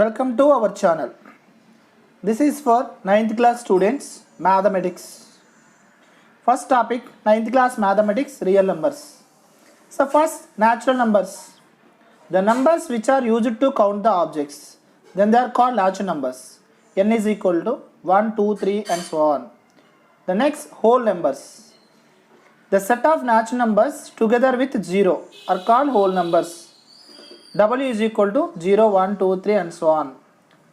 Welcome to our channel. This is for 9th class students, mathematics. First topic, 9th class mathematics, real numbers. So first, natural numbers. The numbers which are used to count the objects. Then they are called natural numbers. N is equal to 1, 2, 3 and so on. The next, whole numbers. The set of natural numbers together with 0 are called whole numbers. W is equal to 0, 1, 2, 3 and so on.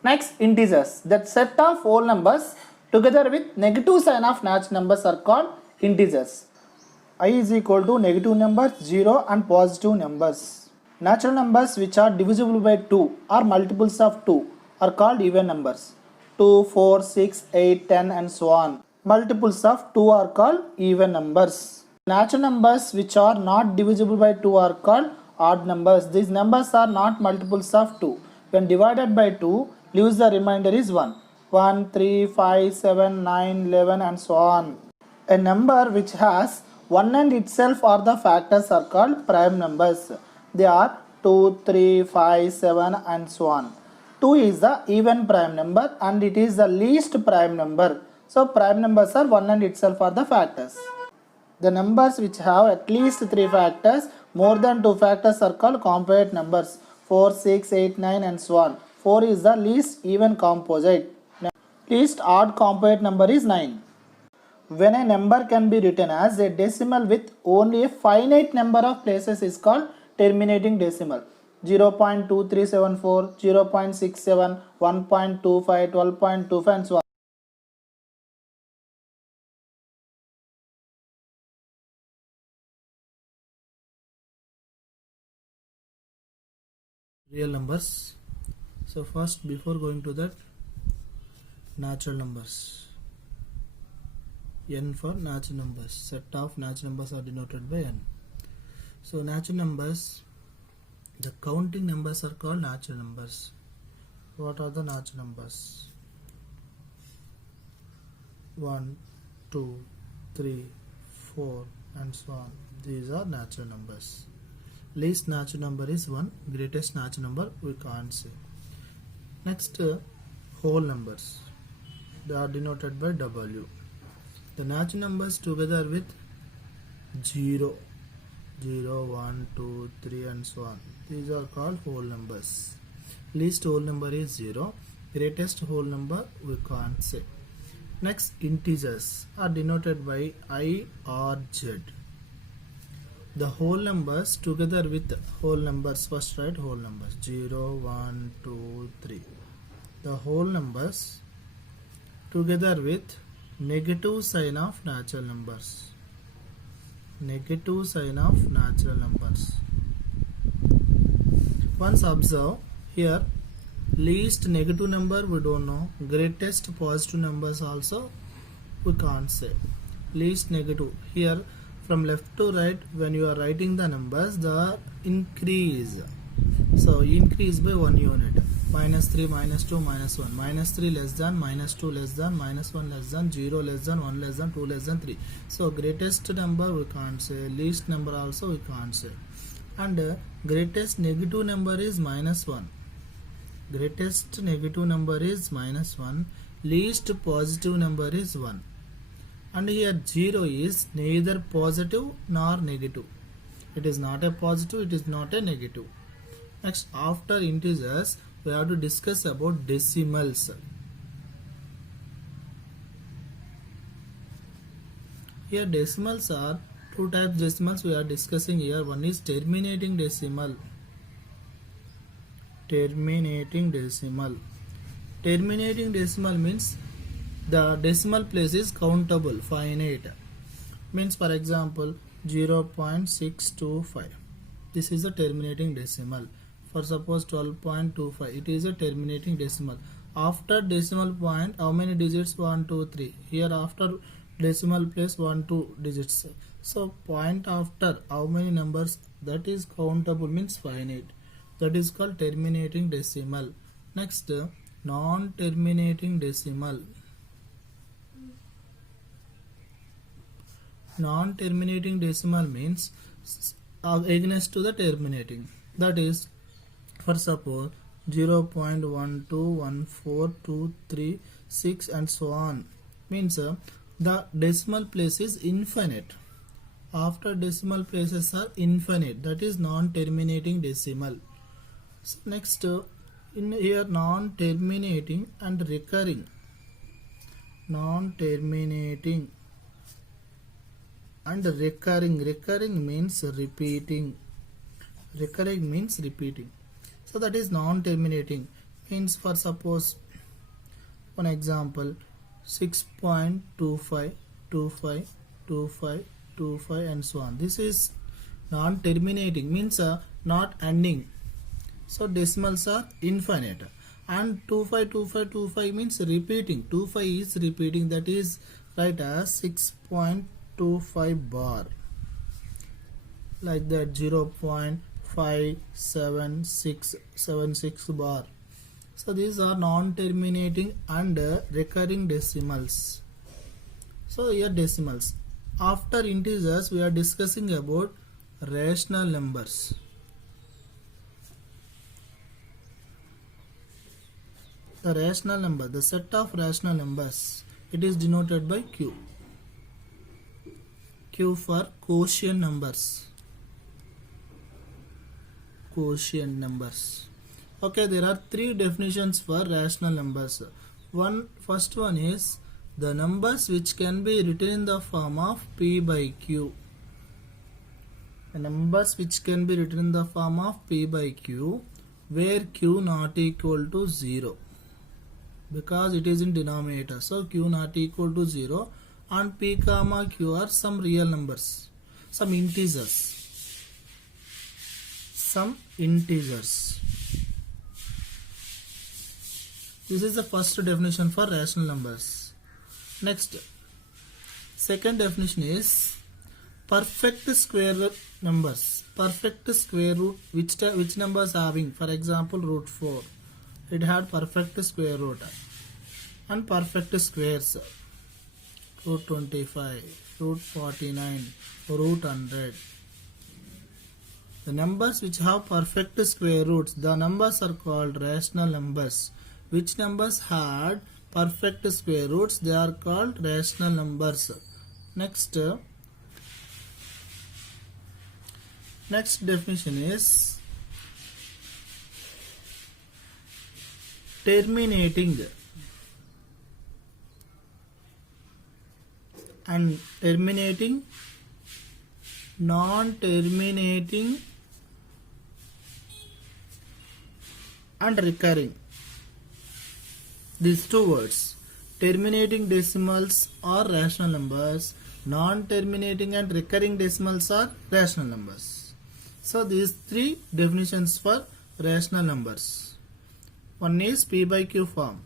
Next, integers. That set of whole numbers together with negative sign of natural numbers are called integers. I is equal to negative numbers, 0 and positive numbers. Natural numbers which are divisible by 2 or multiples of 2 are called even numbers. 2, 4, 6, 8, 10 and so on. Multiples of 2 are called even numbers. Natural numbers which are not divisible by 2 are called odd numbers. These numbers are not multiples of 2. When divided by 2, leaves the remainder is 1. 1, 3, 5, 7, 9, 11 and so on. A number which has 1 and itself or the factors are called prime numbers. They are 2, 3, 5, 7 and so on. 2 is the even prime number and it is the least prime number. So prime numbers are 1 and itself are the factors. The numbers which have at least 3 factors, more than 2 factors are called composite numbers. 4, 6, 8, 9 and so on. 4 is the least even composite. Least odd composite number is 9. When a number can be written as a decimal with only a finite number of places is called terminating decimal. 0.2374, 0.67, 1.25, 12.25 and so on. Real numbers. So first, before going to that, natural numbers. N for natural numbers. Set of natural numbers are denoted by N. So natural numbers, the counting numbers are called natural numbers. What are the natural numbers? 1, 2, 3, 4 and so on. These are natural numbers. Least natural number is 1. Greatest natural number we can't say. Next, whole numbers. They are denoted by W. The natural numbers together with 0, 0, 1, 2, 3 and so on. These are called whole numbers. Least whole number is 0. Greatest whole number we can't say. Next, integers are denoted by I or Z. The whole numbers together with whole numbers, first write whole numbers 0, 1, 2, 3. The whole numbers together with negative sign of natural numbers. Negative sign of natural numbers. Once observe here, least negative number we don't know, greatest positive numbers also we can't say. Least negative here, from left to right, when you are writing the numbers, the increase. So increase by 1 unit. Minus 3, minus 2, minus 1. Minus 3 less than, minus 2 less than, minus 1 less than, 0 less than, 1 less than, 2 less than 3. So greatest number we can't say. Least number also we can't say. And greatest negative number is minus 1. Greatest negative number is minus 1. Least positive number is 1. And here 0 is neither positive nor negative. It is not a positive, it is not a negative. Next, after integers, we have to discuss about decimals. Here decimals are two types decimals we are discussing here. One is terminating decimal. Terminating decimal. Terminating decimal means the decimal place is countable, finite. Means for example 0.625. This is a terminating decimal. For suppose 12.25, it is a terminating decimal. After decimal point, how many digits? 1, 2, 3. Here after decimal place 1, 2 digits. So point after how many numbers? That is countable, means finite. That is called terminating decimal. Next, non-terminating decimal. Non-terminating decimal means against to the terminating. That is, for suppose 0.121423 and so on. Means the decimal place is infinite. After decimal places are infinite, that is non-terminating decimal. So next in here non-terminating and recurring. Non-terminating and recurring means repeating. Recurring means repeating. So that is non-terminating. Means for suppose one example 6.25, 25, 25, 25 and so on. This is non-terminating means not ending. So decimals are infinite. And 25, 25, 25 means repeating. 25 is repeating, that is write as 6.25 bar. Like that 0.57676 bar. So these are non-terminating and recurring decimals. So here decimals. After integers we are discussing about rational numbers. The rational number, the set of rational numbers, it is denoted by Q. Q for quotient numbers. Quotient numbers. Okay, there are three definitions for rational numbers. First one is the numbers which can be written in the form of P by Q. The numbers which can be written in the form of P by Q, where Q not equal to 0. Because it is in denominator, so Q not equal to 0, and P comma Q are some real numbers, some integers. This is the first definition for rational numbers. Next, second definition is perfect square root numbers. Perfect square root, which numbers having, for example root 4, it had perfect square root, and perfect squares, root 25, root 49, root 100. The numbers which have perfect square roots, the numbers are called rational numbers. Which numbers had perfect square roots, they are called rational numbers. Next definition is terminating and terminating, non-terminating and recurring. These two words, terminating decimals are rational numbers, non-terminating and recurring decimals are rational numbers. So these three definitions for rational numbers. One is P by Q form.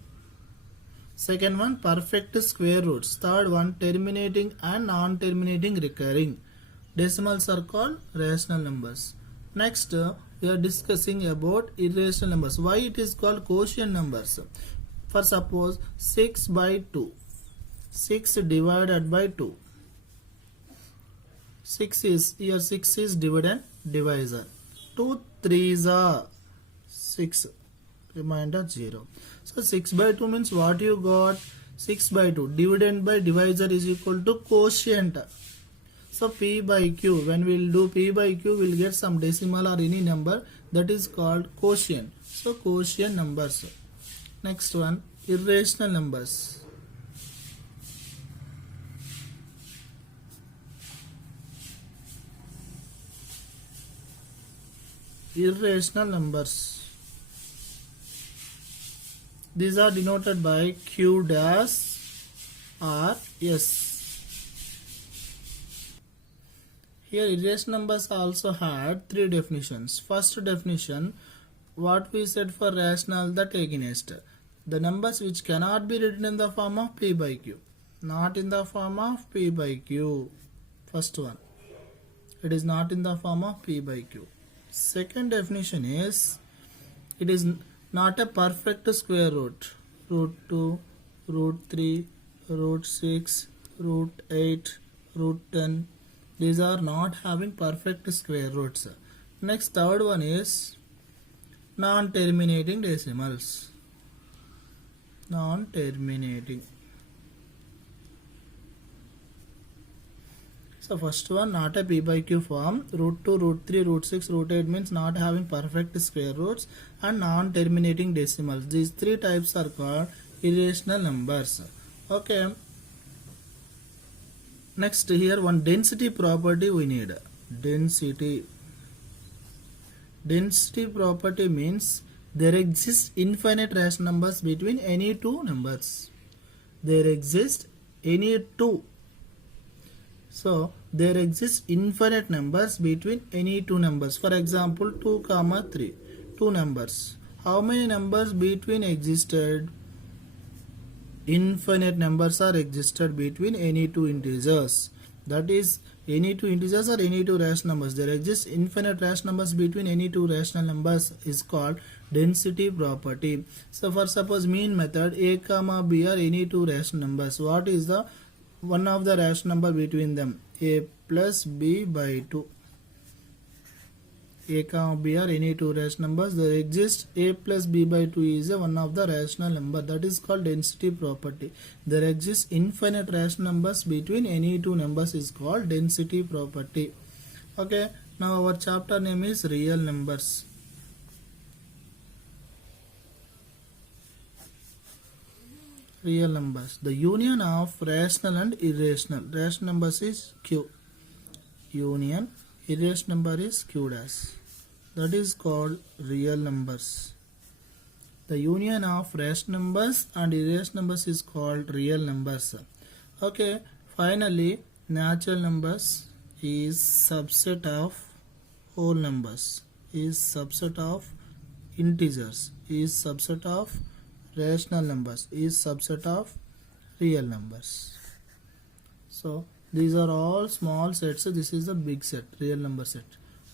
Second one, perfect square roots. Third one, terminating and non-terminating recurring. Decimals are called rational numbers. Next, we are discussing about irrational numbers. Why it is called quotient numbers? For suppose 6 by 2. 6 divided by 2. 6 is dividend divisor. 2 3s are 6. Remainder 0. So 6 by 2 means what you got? 6 by 2. Dividend by divisor is equal to quotient. So P by Q, when we will do P by Q, we will get some decimal or any number, that is called quotient. So quotient numbers. Next one, irrational numbers. Irrational numbers. These are denoted by Q dash or S. Here irrational numbers also had three definitions. First definition, what we said for rational, that against. The numbers which cannot be written in the form of P by Q. Not in the form of P by Q. First one. It is not in the form of P by Q. Second definition is, it is not a perfect square root. Root 2, root 3, root 6, root 8, root 10. These are not having perfect square roots. Next, third one is non-terminating decimals. Non-terminating. So first one, not a p by q form. Root 2, root 3, root 6, root 8 means not having perfect square roots and non-terminating decimals. These three types are called irrational numbers. Okay. Next here one density property we need. Density. Density property means there exist infinite rational numbers between any two numbers. There exist any two. So there exist infinite numbers between any two numbers. For example, 2, 3. Two numbers. How many numbers between existed? Infinite numbers are existed between any two integers. That is any two integers or any two rational numbers. There exist infinite rational numbers between any two rational numbers is called density property. So for suppose mean method, a comma b are any two rational numbers. What is the one of the rational number between them? A plus b by 2. A comma b are any two rational numbers. There exists a plus b by 2 is one of the rational number. That is called density property. There exists infinite rational numbers between any two numbers is called density property. Okay. Now our chapter name is real numbers. Real numbers. The union of rational and irrational. Rational numbers is q. Union. Irrational number is q dash. That is called real numbers. The union of rational numbers and irrational numbers is called real numbers. Okay. Finally, natural numbers is subset of whole numbers. Is subset of integers. Is subset of rational numbers. Is subset of real numbers. So these are all small sets. This is the big set, real number set.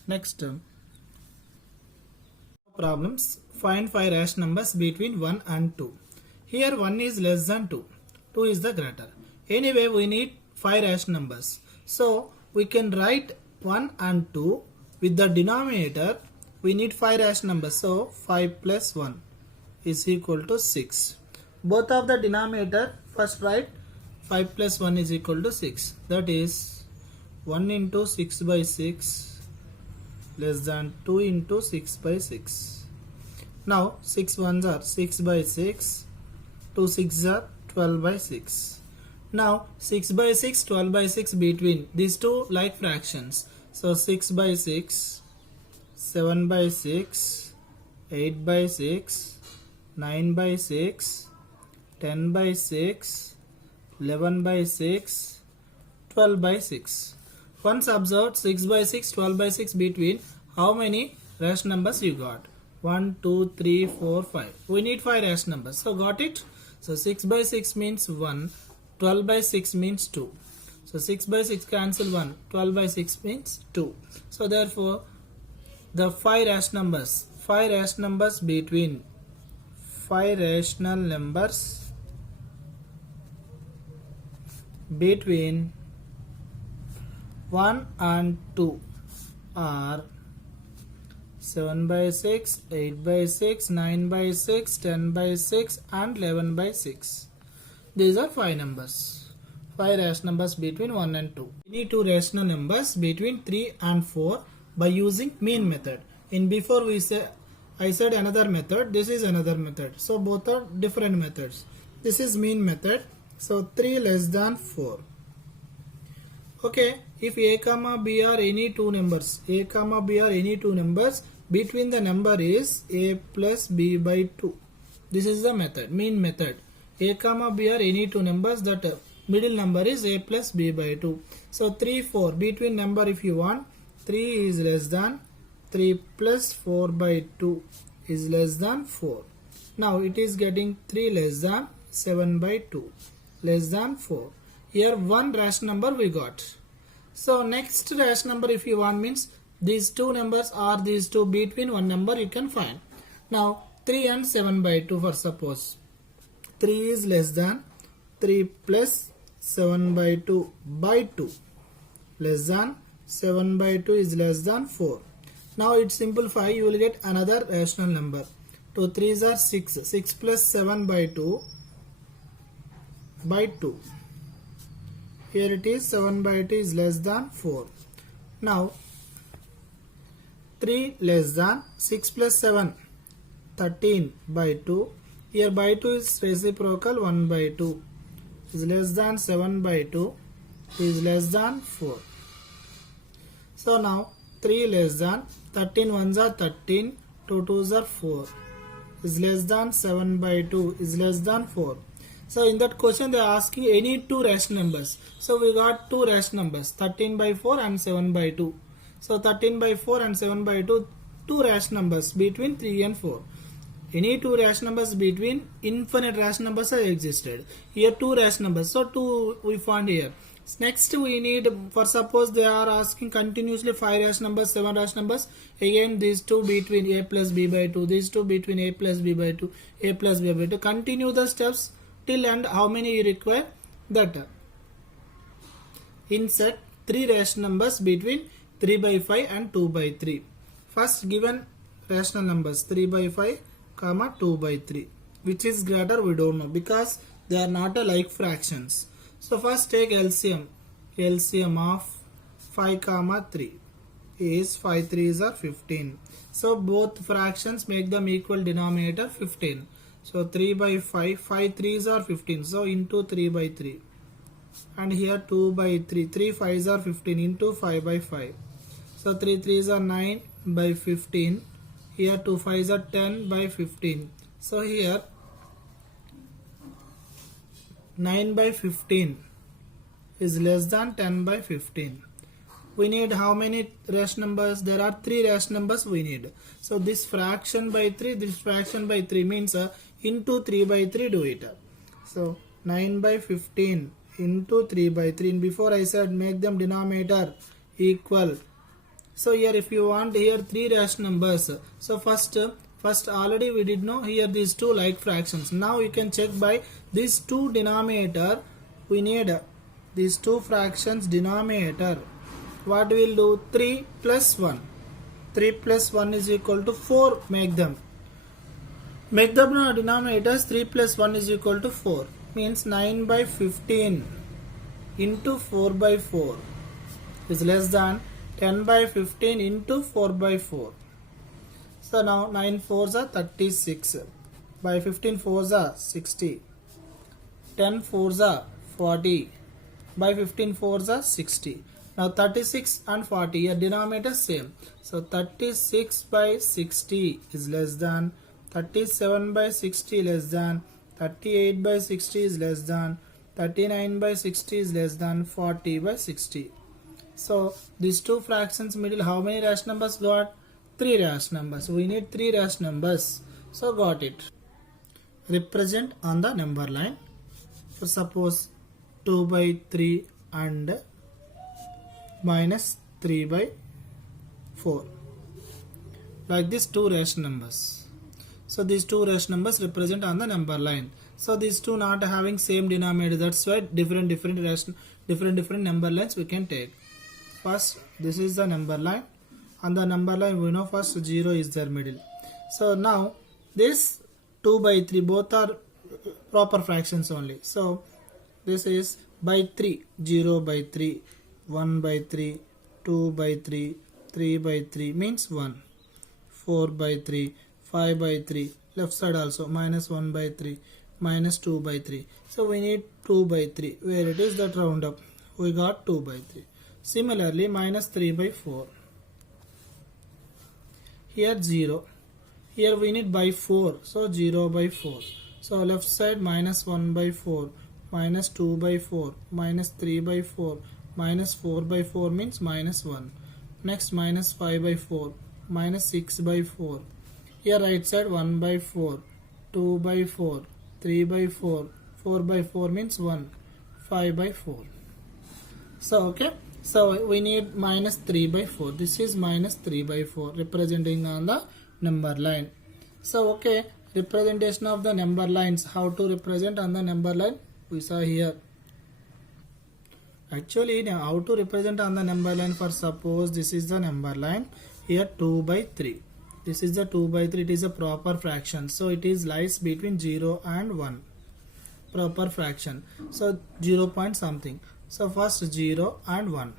Next problems. Find 5 rational numbers between 1 and 2. Here 1 is less than 2. 2 is the greater. Anyway, we need 5 rational numbers. So we can write 1 and 2 with the denominator. We need 5 rational numbers. So 5 plus 1 is equal to 6. Both of the denominator, first write 5 plus 1 is equal to 6. That is 1 into 6 by 6 less than 2 into 6 by 6. Now 6 ones are 6 by 6. 2 6 are 12 by 6. Now 6 by 6, 12 by 6 between these two like fractions. So 6 by 6, 7 by 6, 8 by 6, 9 by 6, 10 by 6, 11 by 6, 12 by 6. Once observed 6 by 6, 12 by 6 between how many rational numbers you got? 1, 2, 3, 4, 5. We need 5 rational numbers. So got it? So 6 by 6 means 1. 12 by 6 means 2. So 6 by 6 cancel 1. 12 by 6 means 2. So therefore the 5 rational numbers. 5 rational numbers between 5 rational numbers between 1 and 2 are 7 by 6, 8 by 6, 9 by 6, 10 by 6 and 11 by 6. These are 5 numbers. 5 rational numbers between 1 and 2. We need 2 rational numbers between 3 and 4 by using mean method. In before I said another method, this is another method. So both are different methods. This is mean method. So 3 less than 4. Okay, if a comma b are any two numbers, a comma b are any two numbers, between the number is a plus b by 2. This is the method, mean method. A comma b are any two numbers, that middle number is a plus b by 2. So 3, 4, between number if you want, 3 is less than 3 plus 4 by 2 is less than 4. Now it is getting 3 less than 7 by 2 less than 4. Here one rational number we got. So next rational number if you want means these two numbers are these two between one number you can find. Now 3 and 7 by 2 for suppose. 3 is less than 3 plus 7 by 2 by 2 less than 7 by 2 is less than 4. Now it simplify, you will get another rational number. 2 3s are 6. 6 plus 7 by 2 by 2. Here it is 7 by 2 is less than 4. Now 3 less than 6 plus 7 13 by 2. Here by 2 is reciprocal, 1 by 2 is less than 7 by 2 is less than 4. So now 3 less than 13 ones are 13, 2 twos are 4 is less than 7 by 2 is less than 4. So in that question they are asking any two rational numbers. So we got two rational numbers, 13 by 4 and 7 by 2. So 13 by 4 and 7 by 2, two rational numbers between 3 and 4. Any two rational numbers between infinite rational numbers are existed. Here two rational numbers, so 2 we found here. Next we need, for suppose they are asking continuously 5 rational numbers, 7 rational numbers. Again these two between a plus b by 2, these two between a plus b by 2, a plus b by 2. Continue the steps till and how many you require that. Insert 3 rational numbers between 3 by 5 and 2 by 3. First given rational numbers 3 by 5 comma 2 by 3. Which is greater we don't know because they are not a like fractions. So first take LCM. LCM of 5 comma 3 is 5 3s are 15. So both fractions make them equal denominator 15. So 3 by 5, 5 3s are 15. So into 3 by 3. And here 2 by 3, 3 5s are 15 into 5 by 5. So 3 3s are 9 by 15. Here 2 5s are 10 by 15. So here 9 by 15 is less than 10 by 15. We need how many rational numbers? There are 3 rational numbers we need. So this fraction by 3, this fraction by 3 means into 3 by 3 do it. So 9 by 15 into 3 by 3. And before I said make them denominator equal. So here if you want here 3 rational numbers. So first already we did know here these two like fractions. Now you can check by these two denominator. We need these two fractions denominator. What we'll do? 3 plus 1. 3 plus 1 is equal to 4. Make them denominators. 3 plus 1 is equal to 4. Means 9 by 15 into 4 by 4 is less than 10 by 15 into 4 by 4. So now 9 4s are 36. By 15 4s are 60. 10 4s are 40. By 15 4s are 60. Now 36 and 40, your denominator same. So 36 by 60 is less than 37 by 60 less than 38 by 60 is less than 39 by 60 is less than 40 by 60. So these two fractions middle, how many rational numbers got? 3 rational numbers. We need 3 rational numbers. So got it. Represent on the number line. So suppose 2 by 3 and minus 3 by 4. Like this 2 rational numbers. So these 2 rational numbers represent on the number line. So these two not having same denominator. That's why different number lines we can take. First this is the number line. On the number line we know first 0 is their middle. So now this 2 by 3 both are proper fractions only. So this is by 3, 0 by 3, 1 by 3, 2 by 3, 3 by 3 means 1, 4 by 3, 5 by 3, left side also minus 1 by 3, minus 2 by 3. So we need 2 by 3. Where it is that round up? We got 2 by 3. Similarly minus 3 by 4. Here 0. Here we need by 4. So 0 by 4. So left side minus 1 by 4, minus 2 by 4, minus 3 by 4, minus 4 by 4 means minus 1. Next minus 5 by 4, minus 6 by 4. Here right side 1 by 4, 2 by 4, 3 by 4, 4 by 4 means 1, 5 by 4. So okay. So we need minus 3 by 4. This is minus 3 by 4 representing on the number line. So okay, representation of the number lines. How to represent on the number line? We saw here. Actually now how to represent on the number line, for suppose this is the number line. here 2 by 3. This is the 2 by 3. It is a proper fraction. So it is lies between 0 and 1. Proper fraction. So 0 point something. So first 0 and 1.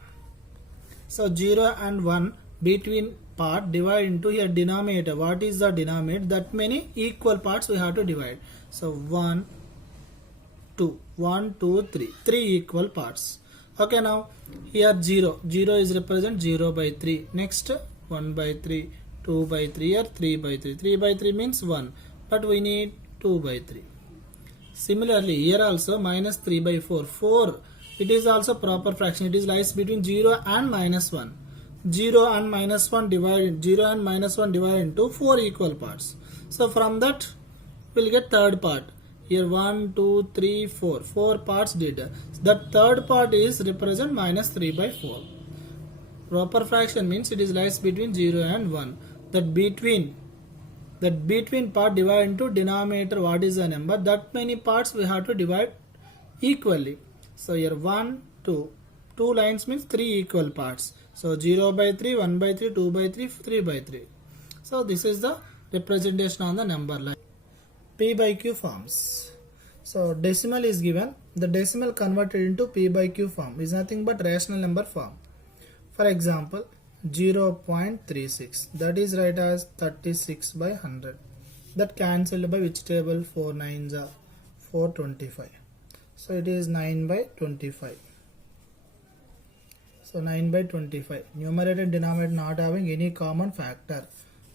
So 0 and 1 between part divide into here denominator. What is the denominator? That many equal parts we have to divide. So 1, 2, 1, 2, 3. 3 equal parts. Okay, now here 0. 0 is represent 0 by 3. Next 1 by 3, 2 by 3 or 3 by 3. 3 by 3 means 1. But we need 2 by 3. Similarly, here also minus 3 by 4. 4, it is also proper fraction. It is lies between 0 and minus 1. 0 and minus 1 divided into 4 equal parts. So from that we'll get third part. Here 1, 2, 3, 4. 4 parts did. That third part is represent minus 3 by 4. Proper fraction means it is lies between 0 and 1. That between part divide into denominator, what is the number? That many parts we have to divide equally. So here 1, 2. 2 lines means 3 equal parts. So 0 by 3, 1 by 3, 2 by 3, 3 by 3. So this is the representation on the number line. P by Q forms. So decimal is given. The decimal converted into P by Q form is nothing but rational number form. For example, 0.36. That is write as 36 by 100. That cancelled by which table? 4 9s are 425. So it is 9 by 25. So 9 by 25. Numerator and denominator not having any common factor.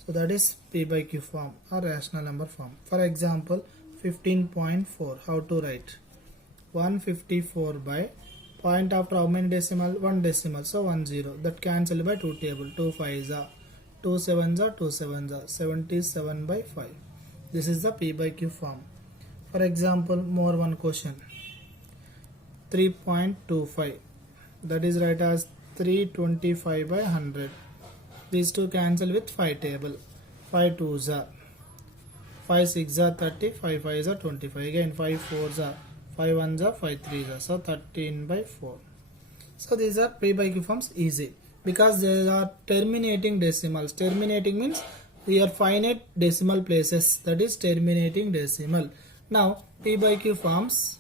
So that is P by Q form or rational number form. For example, 15.4. How to write? 154 by point after how many decimal? 1 decimal. So 1 0. That cancelled by 2 table. 2 5s are 2 7s are 2 7s are 77 by 5. This is the P by Q form. For example, more one question. 3.25. That is right as 325 by 100. These two cancel with 5 table. 5 2s are 5 6s are 30, 5 5s are 25. Again 5 4s are 5 1s are 5 3s are. So 13 by 4. So these are P by Q forms easy because they are terminating decimals. Terminating means we are finite decimal places. That is terminating decimal. Now P by Q forms.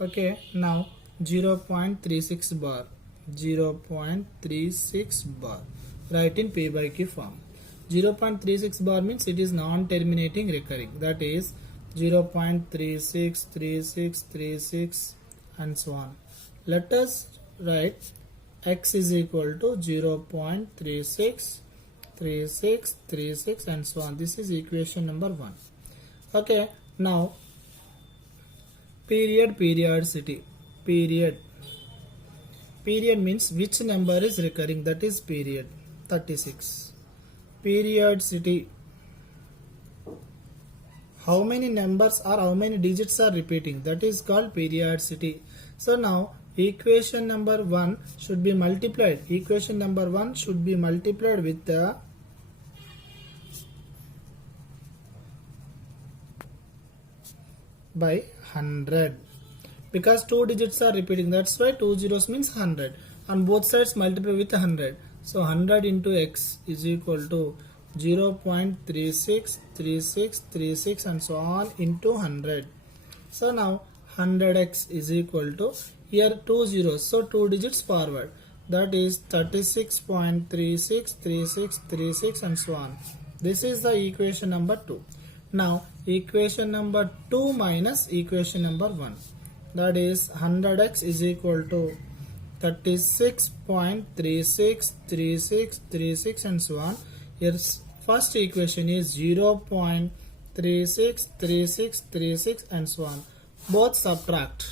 Okay, now 0.36 bar. 0.36 bar. Write in P by Q form. 0.36 bar means it is non-terminating recurring. That is 0.36, 36, 36 and so on. Let us write x is equal to 0.36, 36, 36 and so on. This is equation number 1. Okay, now periodicity. Period means which number is recurring, that is period. 36. Periodicity, how many numbers or how many digits are repeating, that is called periodicity. So now equation number 1 should be multiplied. Equation number 1 should be multiplied with the by 100 because 2 digits are repeating. That's why 2 zeros means 100. On both sides multiply with 100. So 100 into x is equal to 0.36, 36, 36 and so on into 100. So now 100x is equal to, here 2 zeros, so 2 digits forward. That is 36.36, 36, 36 and so on. This is the equation number 2. Now equation number 2 minus equation number 1. That is 100x is equal to 36.36, 36, 36 and so on. Here first equation is 0.36, 36, 36 and so on. Both subtract.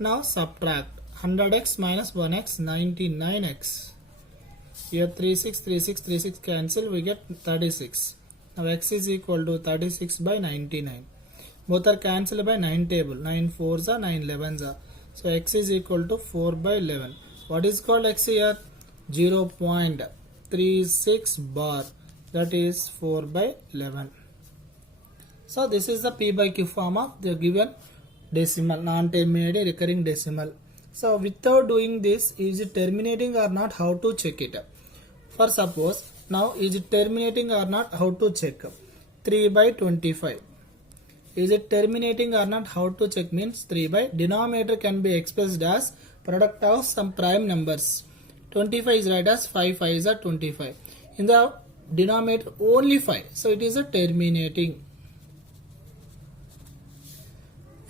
Now subtract 100x minus 1x, 99x. Here 36, 36, 36 cancel, we get 36. Now x is equal to 36 by 99. Both are cancelled by 9 table. 9 4s are 9 11s are. So x is equal to 4 by 11. What is called x here? 0.36 bar. That is 4 by 11. So this is the P by Q form of the given decimal, non-terminating recurring decimal. So without doing this, is it terminating or not? How to check it? For suppose now is it terminating or not? How to check? 3 by 25. Is it terminating or not? How to check means 3 by denominator can be expressed as product of some prime numbers. 25 is right as 5 5 are 25. In the denominator only 5. So it is a terminating.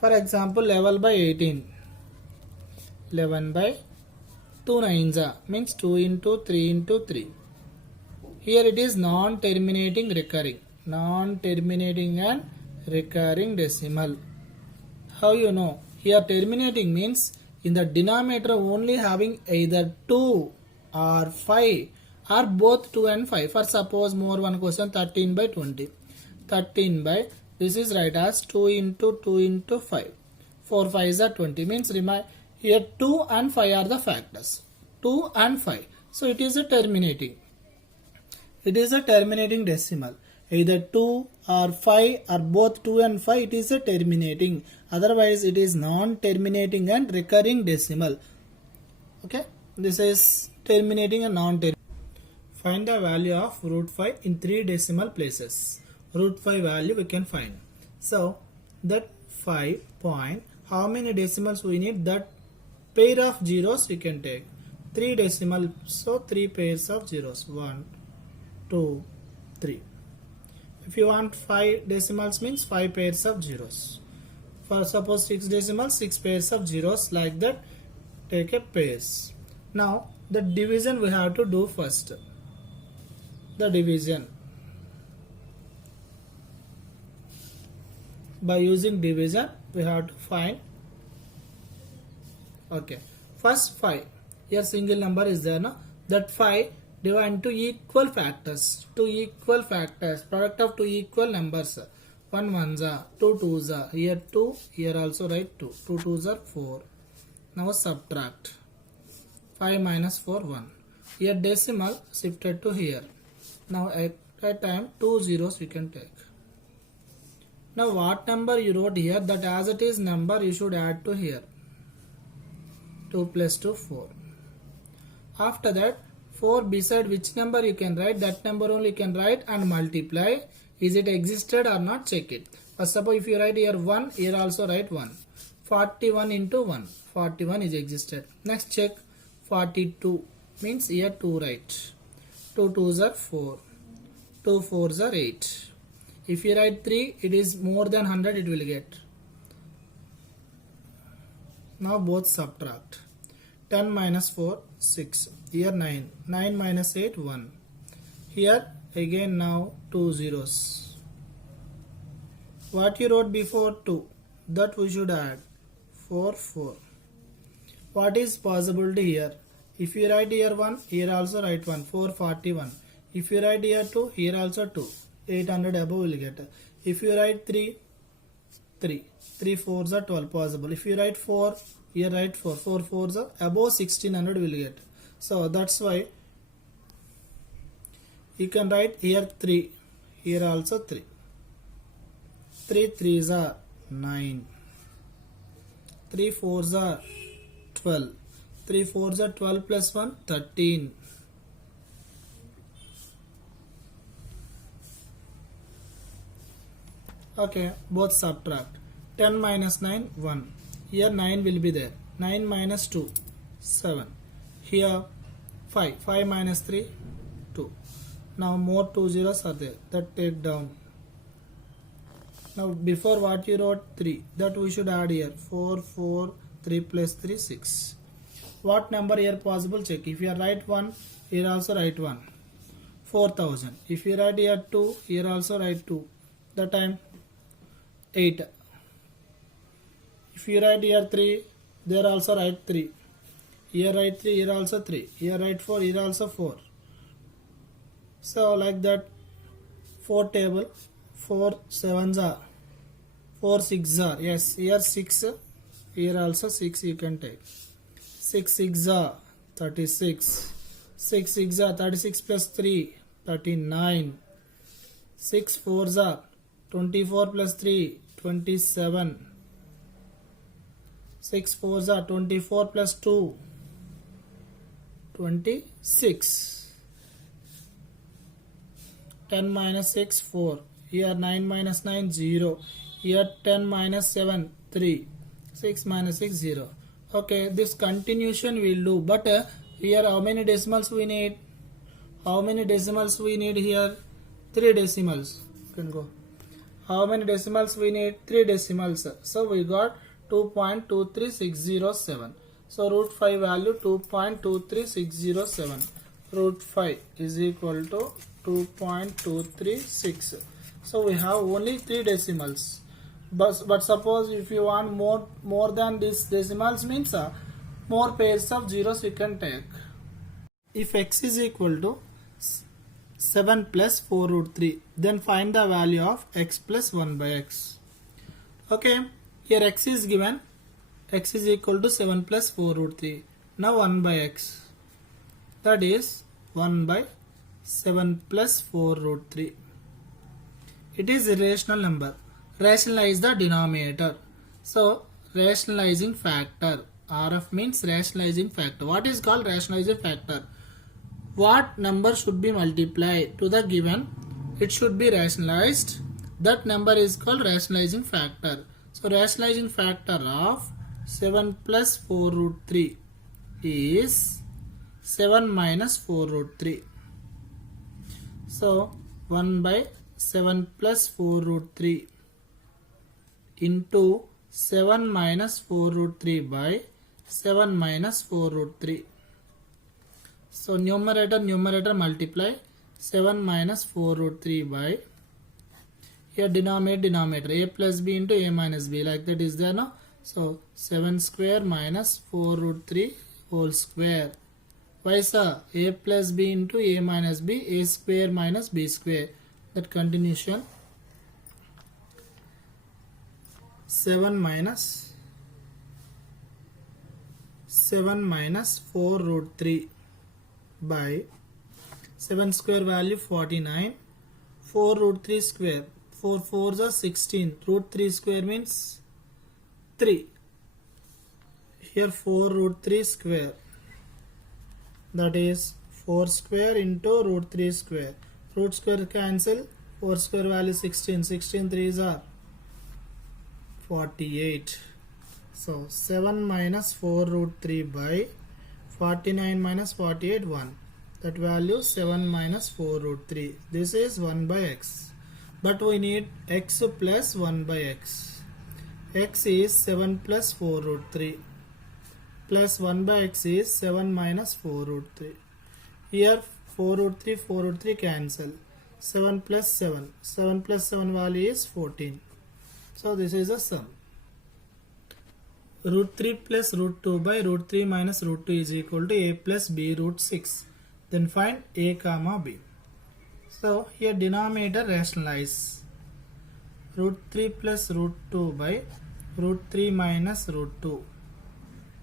For example, 11 by 18. 11 by 2 nines means 2 into 3 into 3. Here it is non-terminating recurring. Non-terminating and recurring decimal. How you know? Here terminating means in the denominator only having either 2 or 5 or both 2 and 5. For suppose more one question 13 by 20. 13 by this is right as 2 into 2 into 5. 4 5 are 20 means here 2 and 5 are the factors. 2 and 5. So it is a terminating. It is a terminating decimal. Either 2 or 5 or both 2 and 5 it is a terminating. Otherwise it is non-terminating and recurring decimal. Okay. This is terminating and non-terminating. Find the value of root 5 in 3 decimal places. Root 5 value we can find. So that 5 point, how many decimals we need? That pair of zeros we can take. 3 decimal, so 3 pairs of zeros. 1, 2, 3. If you want 5 decimals means 5 pairs of zeros. For suppose 6 decimals, 6 pairs of zeros, like that take a pairs. Now the division we have to do first. The division. By using division we have to find. Okay. First 5. Here single number is there, no? That 5 divide into equal factors. 2 equal factors. Product of 2 equal numbers. 1 1s are, 2 2s are. Here 2, here also write 2. 2 2s are 4. Now subtract. 5 minus 4 1. Here decimal shifted to here. Now at that time 2 zeros we can take. Now what number you wrote here, that as it is number you should add to here. 2 plus 2 4. After that 4 beside which number you can write, that number only you can write and multiply. Is it existed or not, check it. First suppose if you write here 1, here also write 1. 41 into 1. 41 is existed. Next check 42 means here 2 write. 2 2s are 4. 2 4s are 8. If you write 3, it is more than 100 it will get. Now both subtract. 10 minus 4, 6. Here 9. 9 minus 8, 1. Here again now 2 zeros. What you wrote before 2, that we should add. 4, 4. What is possibility here? If you write here 1, here also write 1. 441. If you write here 2, here also 2. 800 above will get. If you write 3, 3. 3 4s are 12 possible. If you write 4, here write 4. 4 4s are above 1600 will get. So that's why you can write here 3. Here also 3. 3 3s are 9. 3 4s are 12. 3 4s are 12 plus 1, 13. Okay, both subtract. 10 minus 9, 1. Here 9 will be there. 9 minus 2, 7. Here 5. 5 minus 3, 2. Now more 2 zeros are there. That take down. Now before what you wrote 3. That we should add here. 4, 4, 3 plus 3, 6. What number here possible? Check. If you write 1, here also write 1. 4000. If you write here 2, here also write 2. The time 8. If you write here 3, there also write 3. Here write 3, here also 3. Here write 4, here also 4. So like that 4 table, 4 7s are, 4 6s are. Yes, here 6, here also 6 you can take. 6 6 are 36. 6 6 are 36 plus 3, 39. 6 4s are 24 plus 3, 27. 6 4s are 24 plus 2 26. 10 minus 6 4. Here 9 minus 9 0. Here 10 minus 7 3. 6 minus 6 0. Okay, this continuation we'll do, but here how many decimals we need? How many decimals we need here? 3 decimals. You can go. How many decimals we need? 3 decimals. So we got 2.23607. So root 5 value 2.23607. Root 5 is equal to 2.236. So we have only 3 decimals. But suppose if you want more than these decimals, means more pairs of zeros you can take. If x is equal to 7 plus 4 root 3, then find the value of x plus 1 by x. Okay, here x is given, x is equal to 7 plus 4 root 3. Now 1 by x, that is 1 by 7 plus 4 root 3. It is a rational number. Rationalize the denominator. So rationalizing factor. RF means rationalizing factor. What is called rationalizing factor? What number should be multiplied to the given? It should be rationalized. That number is called rationalizing factor. So rationalizing factor of 7 plus 4 root 3 is 7 minus 4 root 3. So 1 by 7 plus 4 root 3 into 7 minus 4 root 3 by 7 minus 4 root 3. So numerator multiply 7 minus 4 root 3 by, here denominator a plus b into a minus b, like that is there, no? So 7 square minus 4 root 3 whole square. Why sir? A plus b into a minus b, a square minus b square. That continuation. 7 minus 4 root 3 by 7 square value 49, 4 root 3 square, 4 4s are 16, root 3 square means 3. Here 4 root 3 square, that is 4 square into root 3 square. Root square cancel, 4 square value 16, 16 3s are 48. So 7 minus 4 root 3 by 49 minus 48 1. That value 7 minus 4 root 3. This is 1 by x. But we need x plus 1 by x. X is 7 plus 4 root 3. Plus 1 by x is 7 minus 4 root 3. Here 4 root 3 cancel. 7 plus 7. 7 plus 7 value is 14. So this is a sum. Root 3 plus root 2 by root 3 minus root 2 is equal to a plus b root 6. Then find a comma b. So here denominator rationalize. Root 3 plus root 2 by root 3 minus root 2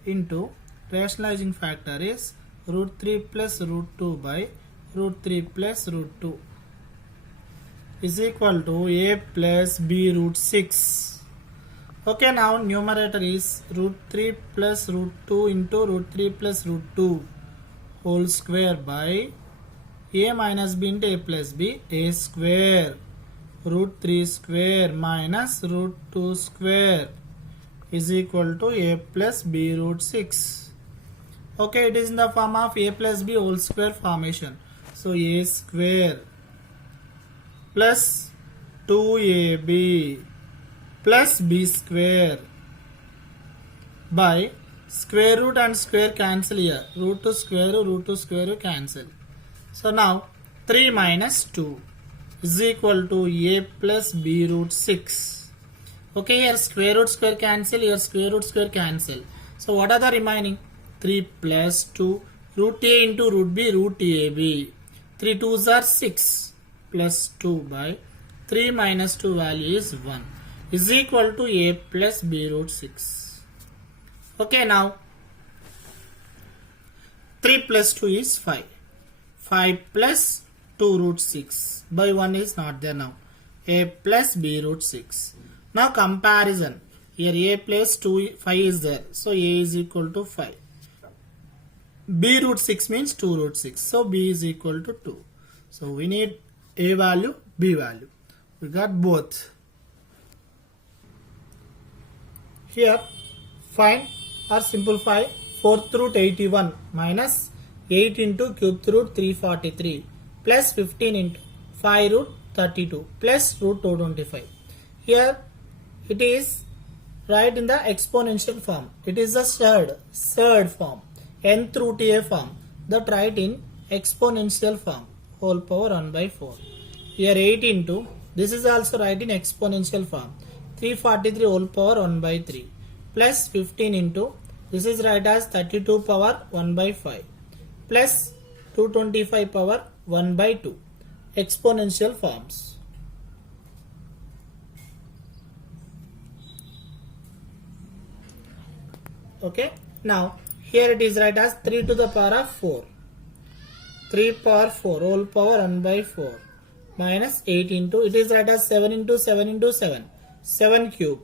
into rationalizing factor is root 3 plus root 2 by root 3 plus root 2 is equal to a plus b root 6. Okay, now numerator is root 3 plus root 2 into root 3 plus root 2 whole square by a minus b into a plus b, a square, root 3 square minus root 2 square is equal to a plus b root 6. Okay, it is in the form of a plus b whole square formation. So a square plus 2ab plus b square by square root and square cancel here. Root to square cancel. So now 3 minus 2 is equal to a plus b root 6. Okay, here square root square cancel, here square root square cancel. So what are the remaining? 3 plus 2 root a into root b root ab. 3 2s are 6 plus 2 by 3 minus 2 value is 1 is equal to a plus b root 6. Okay, now 3 plus 2 is 5. 5 plus 2 root 6 by 1 is not there now. A plus b root 6. Now comparison. Here a place 2, 5 is there. So a is equal to 5. B root 6 means 2 root 6. So b is equal to 2. So we need a value, b value. We got both. Here find or simplify 4th root 81 minus 8 into cube root 343 plus 15 into 5 root 32 plus root 225. Here it is right in the exponential form. It is the third form, nth root a form, that write in exponential form, whole power 1 by 4. Here 8 into, this is also right in exponential form, 343 whole power 1 by 3 plus 15 into, this is right as 32 power 1 by 5 plus 225 power 1 by 2, exponential forms. Okay, now here it is right as 3 to the power of 4, 3 power 4 whole power 1 by 4 minus 8 into, it is right as 7 into 7 into 7, 7 cube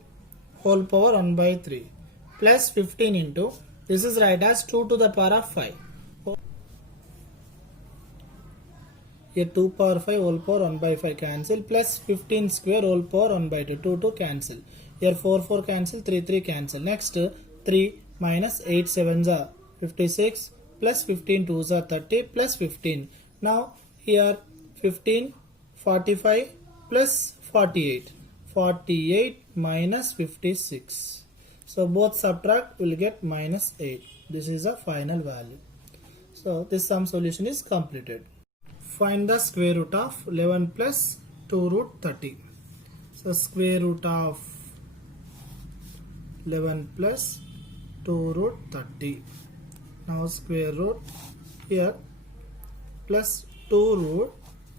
whole power 1 by 3 plus 15 into, this is right as 2 to the power of 5. Here 2 power 5 whole power 1 by 5 cancel plus 15 square whole power 1 by 2, 2 cancel. Here 4 cancel, 3 cancel. Next 3 minus 8 7s are 56 plus 15 2s are 30 plus 15. Now here 15 45 plus 48, 48 minus 56. So both subtract, will get minus 8. This is the final value. So this sum solution is completed. Find the square root of 11 plus 2 root 30. So square root of 11 plus 2 root 30. Now square root here plus 2 root,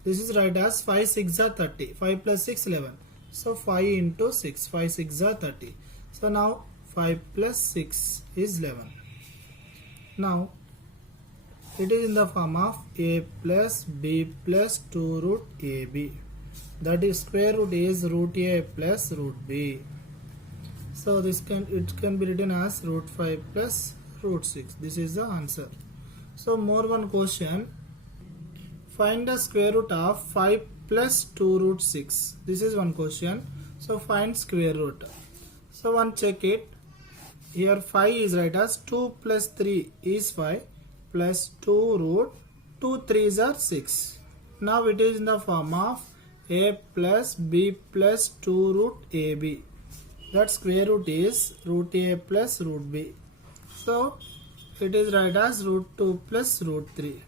this is right as 5 6 are 30, 5 plus 6 11. So 5 into 6, 5 6 are 30. So now 5 plus 6 is 11. Now it is in the form of a plus b plus 2 root ab. That is square root is root a plus root b. So it can be written as root 5 plus root 6. This is the answer. So more one question. Find the square root of 5 plus 2 root 6. This is one question. So find square root. So one check it. Here 5 is right as 2 plus 3 is 5 plus 2 root 2 3s are 6. Now it is in the form of a plus b plus 2 root ab. That square root is root a plus root b. So it is right as root 2 plus root 3.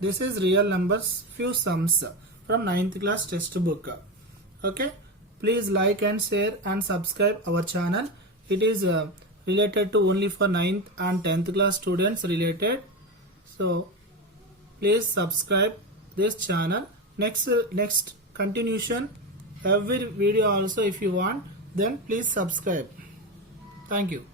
This is real numbers few sums from 9th class textbook. Okay, please like and share and subscribe our channel. It is related to only for 9th and 10th class students related. So please subscribe this channel. Next continuation every video also, if you want, then please subscribe. Thank you.